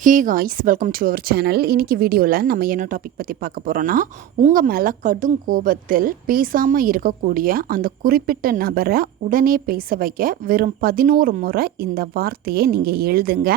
Hey guys, welcome to our channel. இன்றைக்கி வீடியோவில் நம்ம என்ன டாபிக் பற்றி பார்க்க போகிறோன்னா, உங்கள் மேலே கடும் கோபத்தில் பேசாமல் இருக்கக்கூடிய அந்த குறிப்பிட்ட நபரை உடனே பேச வைக்க வெறும் 11 முறை இந்த வார்த்தையை நீங்கள் எழுதுங்க.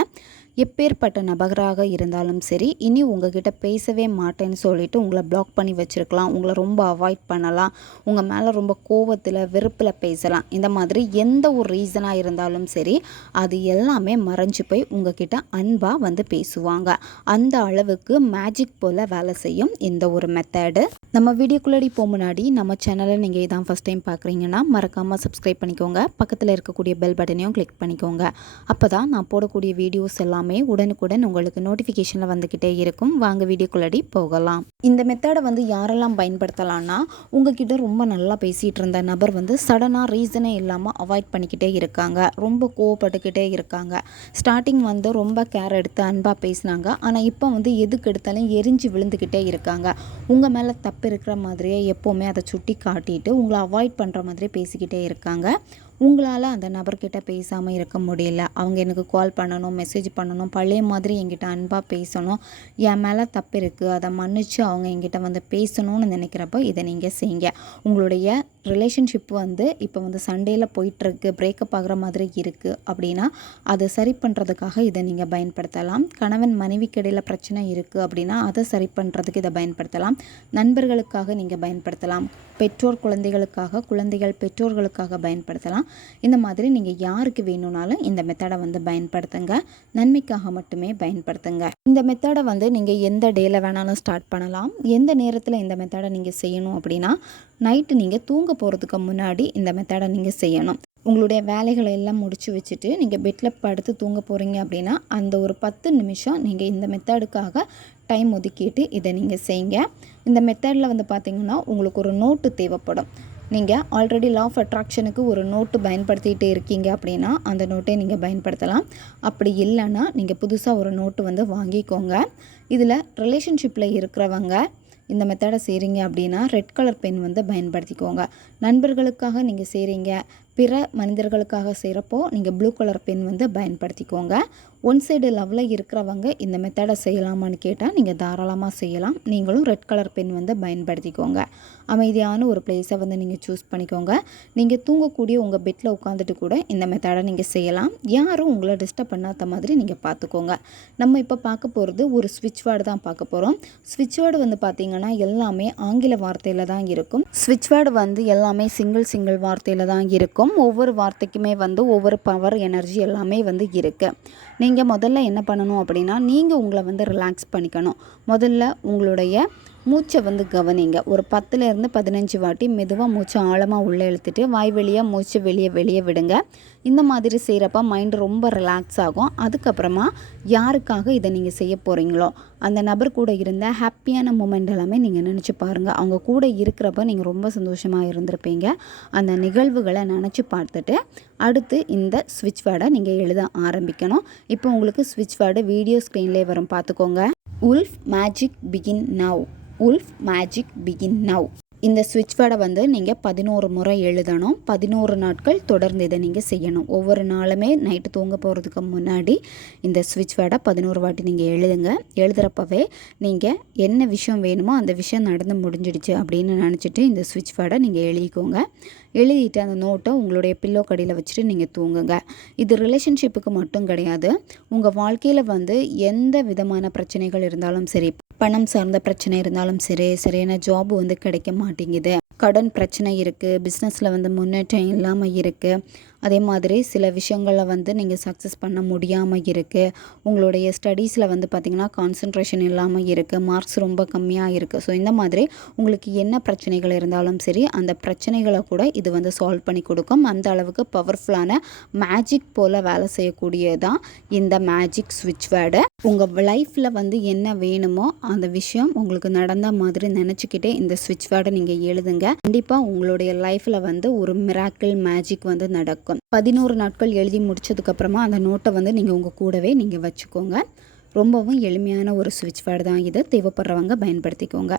எப்பேற்பட்ட நபராக இருந்தாலும் சரி, இனி உங்ககிட்ட பேசவே மாட்டேன்னு சொல்லிட்டு உங்களை பிளாக் பண்ணி வச்சுருக்கலாம், உங்களை ரொம்ப அவாய்ட் பண்ணலாம், உங்கள் மேலே ரொம்ப கோபத்தில் வெறுப்பில் பேசலாம். இந்த மாதிரி எந்த ஒரு ரீசனாக இருந்தாலும் சரி, அது எல்லாமே மறைஞ்சு போய் உங்ககிட்ட அன்பாக வந்து பேசுவாங்க. அந்த அளவுக்கு மேஜிக் போல் வேலை செய்யும் இந்த ஒரு மெத்தடு. நம்ம வீடியோக்குள்ளடி போக முன்னாடி நம்ம சேனலை நீங்கள் இதான் ஃபஸ்ட் டைம் பார்க்குறீங்கன்னா மறக்காமல் சப்ஸ்கிரைப் பண்ணிக்கோங்க. பக்கத்தில் இருக்கக்கூடிய பெல் பட்டனையும் கிளிக் பண்ணிக்கோங்க. அப்போ தான் நான் போடக்கூடிய வீடியோஸ் எல்லாமே உடனுக்குடன் உங்களுக்கு நோட்டிஃபிகேஷனில் வந்துக்கிட்டே இருக்கும். வாங்க வீடியோக்குள்ளடி போகலாம். இந்த மெத்தடை வந்து யாரெல்லாம் பயன்படுத்தலான்னா, உங்ககிட்ட ரொம்ப நல்லா பேசிகிட்டு இருந்த நபர் வந்து சடனாக ரீசனே இல்லாமல் அவாய்ட் பண்ணிக்கிட்டே இருக்காங்க, ரொம்ப கோவப்பட்டுக்கிட்டே இருக்காங்க. ஸ்டார்டிங் வந்து ரொம்ப கேர் எடுத்து அன்பாக பேசினாங்க, ஆனால் இப்போ வந்து எதுக்கு எடுத்தாலும் எரிஞ்சு விழுந்துக்கிட்டே இருக்காங்க. உங்கள் மேலே தப்பு இருக்கிற மாதிரியே எப்போவுமே அதை சுட்டி காட்டிட்டு உங்களை அவாய்ட் பண்ணுற மாதிரி பேசிக்கிட்டே இருக்காங்க. உங்களால் அந்த நபர்கிட்ட பேசாமல் இருக்க முடியல. அவங்க எனக்கு கால் பண்ணணும், மெசேஜ் பண்ணணும், பழைய மாதிரி என்கிட்ட அன்பாக பேசணும், என் மேலே தப்பு இருக்குது, அதை மன்னித்து அவங்க என்கிட்ட வந்து பேசணும்னு நினைக்கிறப்போ இதை நீங்கள் செய்யுங்க. உங்களுடைய ரிலேஷன்ஷிப் வந்து இப்போ வந்து சண்டேயில் போயிட்டுருக்கு, பிரேக்கப் ஆகிற மாதிரி இருக்குது அப்படின்னா அதை சரி பண்ணுறதுக்காக இதை நீங்கள் பயன்படுத்தலாம். கணவன் மனைவிக்கு இடையில் பிரச்சனை இருக்குது அப்படின்னா அதை சரி பண்ணுறதுக்கு இதை பயன்படுத்தலாம். நண்பர்களுக்காக நீங்கள் பயன்படுத்தலாம். பெற்றோர் குழந்தைகளுக்காக, குழந்தைகள் பெற்றோர்களுக்காக பயன்படுத்தலாம். இந்த மாதிரி நீங்கள் யாருக்கு வேணும்னாலும் இந்த மெத்தடை வந்து பயன்படுத்துங்க. நன்மைக்காக மட்டுமே பயன்படுத்துங்க. இந்த மெத்தடை வந்து நீங்கள் எந்த டேயில் வேணாலும் ஸ்டார்ட் பண்ணலாம். எந்த நேரத்தில் இந்த மெத்தடை நீங்கள் செய்யணும் அப்படின்னா, நைட்டு நீங்கள் தூங்க போகிறதுக்கு முன்னாடி இந்த மெத்தடை நீங்கள் செய்யணும். உங்களுடைய வேலைகளை எல்லாம் முடிச்சு வச்சுட்டு நீங்கள் பெட்டில் படுத்து தூங்க போகிறீங்க அப்படின்னா அந்த ஒரு 10 நிமிஷம் நீங்கள் இந்த மெத்தடுக்காக டைம் ஒதுக்கிட்டு இதை நீங்கள் செய்யுங்க. இந்த மெத்தடில் வந்து பார்த்திங்கன்னா உங்களுக்கு ஒரு நோட்டு தேவைப்படும். நீங்கள் ஆல்ரெடி லா ஆஃப் அட்ராக்ஷனுக்கு ஒரு நோட்டு பயன்படுத்திகிட்டு இருக்கீங்க அப்படின்னா அந்த நோட்டை நீங்கள் பயன்படுத்தலாம். அப்படி இல்லைன்னா நீங்கள் புதுசாக ஒரு நோட்டு வந்து வாங்கிக்கோங்க. இதில் ரிலேஷன்ஷிப்பில் இருக்கிறவங்க இந்த மெத்தடை செய்கிறீங்க அப்படின்னா ரெட் கலர் பென் வந்து பயன்படுத்திக்கோங்க. நண்பர்களுக்காக நீங்கள் செய்கிறீங்க, பிற மனிதர்களுக்காக செய்கிறப்போ நீங்கள் ப்ளூ கலர் பென் வந்து பயன்படுத்திக்கோங்க. ஒன் சைடு லவ்வில் இருக்கிறவங்க இந்த மெத்தடை செய்யலாமான்னு கேட்டால் நீங்கள் தாராளமாக செய்யலாம். நீங்களும் ரெட் கலர் பென் வந்து பயன்படுத்திக்கோங்க. அமைதியான ஒரு பிளேஸை வந்து நீங்கள் சூஸ் பண்ணிக்கோங்க. நீங்கள் தூங்கக்கூடிய உங்கள் பெட்டில் உட்காந்துட்டு கூட இந்த மெத்தடை நீங்கள் செய்யலாம். யாரும் உங்களை டிஸ்டர்ப் பண்ணாத மாதிரி நீங்கள் பார்த்துக்கோங்க. நம்ம இப்போ பார்க்க போகிறது ஒரு ஸ்விட்ச் வேர்டு தான் பார்க்க போகிறோம். ஸ்விட்ச் வேர்டு வந்து பார்த்திங்கன்னா எல்லாமே ஆங்கில வார்த்தையில் தான் இருக்கும். ஸ்விட்ச் வேர்டு வந்து எல்லாமே சிங்கிள் வார்த்தையில் தான் இருக்கும். ஒவ்வொரு வார்த்தைக்குமே வந்து ஒவ்வொரு பவர், எனர்ஜி எல்லாமே வந்து இருக்குது. நீங்கள் முதல்ல என்ன பண்ணணும் அப்படின்னா, நீங்கள் உங்களை வந்து ரிலாக்ஸ் பண்ணிக்கணும். முதல்ல உங்களுடைய மூச்சை வந்து கவனிங்க. ஒரு 10லேருந்து 15 வாட்டி மெதுவாக மூச்சை ஆழமாக உள்ளே இழுத்துட்டு வாய் வழியாக மூச்சை வெளியே விடுங்க. இந்த மாதிரி செய்கிறப்ப மைண்டு ரொம்ப ரிலாக்ஸ் ஆகும். அதுக்கப்புறமா யாருக்காக இதை நீங்கள் செய்ய போகிறீங்களோ அந்த நபர் கூட இருந்த ஹாப்பியான மூமெண்ட் எல்லாமே நீங்கள் நினச்சி பாருங்கள். அவங்க கூட இருக்கிறப்ப நீங்கள் ரொம்ப சந்தோஷமாக இருந்திருப்பீங்க. அந்த நிகழ்வுகளை நினச்சி பார்த்துட்டு அடுத்து இந்த ஸ்விட்ச் வேர்டை நீங்கள் எழுத ஆரம்பிக்கணும். இப்போ உங்களுக்கு ஸ்விட்ச் வேர்டு வீடியோ ஸ்க்ரீன்லேயே வரும், பார்த்துக்கோங்க. Wolf magic begin now. Wolf magic begin now. இந்த ஸ்விட்ச் வேர்டை வந்து நீங்கள் 11 முறை எழுதணும். 11 நாட்கள் தொடர்ந்து இதை நீங்கள் செய்யணும். ஒவ்வொரு நாளுமே நைட்டு தூங்க போகிறதுக்கு முன்னாடி இந்த ஸ்விட்ச் வேர்டை 11 வாட்டி நீங்கள் எழுதுங்க. எழுதுகிறப்பவே நீங்கள் என்ன விஷயம் வேணுமோ அந்த விஷயம் நடந்து முடிஞ்சிடுச்சு அப்படின்னு நினச்சிட்டு இந்த ஸ்விட்ச் வேர்டை நீங்கள் எழுதிக்கோங்க. எழுதிட்டு அந்த நோட்டை உங்களுடைய பில்லோ கடியில் வச்சுட்டு நீங்கள் தூங்குங்க. இது ரிலேஷன்ஷிப்புக்கு மட்டும் கிடையாது. உங்கள் வாழ்க்கையில் வந்து எந்த விதமான பிரச்சனைகள் இருந்தாலும் சரி, பணம் சார்ந்த பிரச்சனை இருந்தாலும் சரி, சரியான ஜாப் வந்து கிடைக்க மாட்டேங்குது, கடன் பிரச்சனை இருக்குது, பிஸ்னஸில் வந்து முன்னேற்றம் இல்லாமல் இருக்குது, அதே மாதிரி சில விஷயங்களில் வந்து நீங்கள் சக்ஸஸ் பண்ண முடியாமல் இருக்குது, உங்களுடைய ஸ்டடீஸில் வந்து பார்த்திங்கன்னா கான்சன்ட்ரேஷன் இல்லாமல் இருக்குது, மார்க்ஸ் ரொம்ப கம்மியாக இருக்குது. ஸோ இந்த மாதிரி உங்களுக்கு என்ன பிரச்சனைகள் இருந்தாலும் சரி அந்த பிரச்சனைகளை கூட இது வந்து சால்வ் பண்ணி கொடுக்கும். அந்த அளவுக்கு பவர்ஃபுல்லான மேஜிக் போல் வேலை செய்யக்கூடியதான் இந்த மேஜிக் ஸ்விட்ச் வேர்டு. உங்கள் லைஃப்பில் வந்து என்ன வேணுமோ அந்த விஷயம் உங்களுக்கு நடந்த மாதிரி நினச்சிக்கிட்டே இந்த ஸ்விட்ச் வேர்டை நீங்கள் எழுதுங்க. கண்டிப்பாக உங்களுடைய லைஃப்பில் வந்து ஒரு மிராக்கிள் மேஜிக் வந்து நடக்கும். 11 நாட்கள் எழுதி முடிச்சதுக்கப்புறமா அந்த நோட்டை வந்து நீங்கள் உங்கள் கூடவே நீங்கள் வச்சுக்கோங்க. ரொம்பவும் எளிமையான ஒரு ஸ்விட்ச் வேர்டு தான் இது. தேவைப்படுறவங்க பயன்படுத்திக்கோங்க.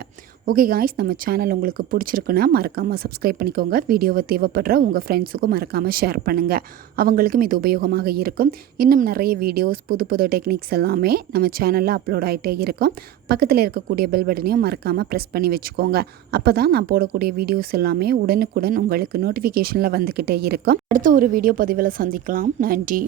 ஓகே காய்ஸ், நம்ம சேனல் உங்களுக்கு பிடிச்சிருக்குன்னா மறக்காமல் சப்ஸ்கிரைப் பண்ணிக்கோங்க. வீடியோவை தேவைப்படுற உங்கள் ஃப்ரெண்ட்ஸுக்கும் மறக்காமல் ஷேர் பண்ணுங்கள். அவங்களுக்கும் இது உபயோகமாக இருக்கும். இன்னும் நிறைய வீடியோஸ், புது புது டெக்னிக்ஸ் எல்லாமே நம்ம சேனலில் அப்லோட் ஆகிட்டே இருக்கும். பக்கத்தில் இருக்கக்கூடிய பெல் பட்டனையும் மறக்காமல் ப்ரெஸ் பண்ணி வச்சுக்கோங்க. அப்போ தான் நான் போடக்கூடிய வீடியோஸ் எல்லாமே உடனுக்குடன் உங்களுக்கு நோட்டிஃபிகேஷனில் வந்துக்கிட்டே இருக்கும். அடுத்த ஒரு வீடியோ பதிவில் சந்திக்கலாம். நன்றி.